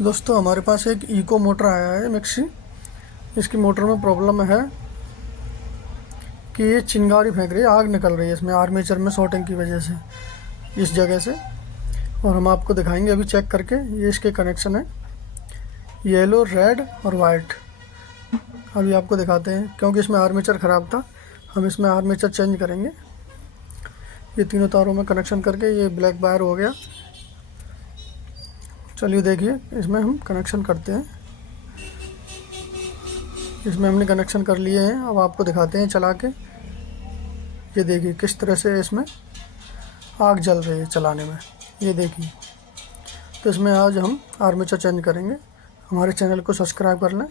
दोस्तों हमारे पास एक इको मोटर आया है मिक्सी। इसकी मोटर में प्रॉब्लम है कि ये चिंगारी फेंक रही है, आग निकल रही है इसमें आर्मेचर में शॉर्टिंग की वजह से इस जगह से। और हम आपको दिखाएंगे अभी चेक करके। ये इसके कनेक्शन है येलो, रेड और वाइट। अभी आपको दिखाते हैं क्योंकि इसमें आर्मेचर ख़राब था, हम इसमें आर्मेचर चेंज करेंगे। ये तीनों तारों में कनेक्शन करके ये ब्लैक वायर हो गया। चलिए देखिए इसमें हम कनेक्शन करते हैं। इसमें हमने कनेक्शन कर लिए हैं, अब आपको दिखाते हैं चला के। ये देखिए किस तरह से इसमें आग जल रही है चलाने में, ये देखिए। तो इसमें आज हम आर्मेचर चेंज करेंगे। हमारे चैनल को सब्सक्राइब कर लें।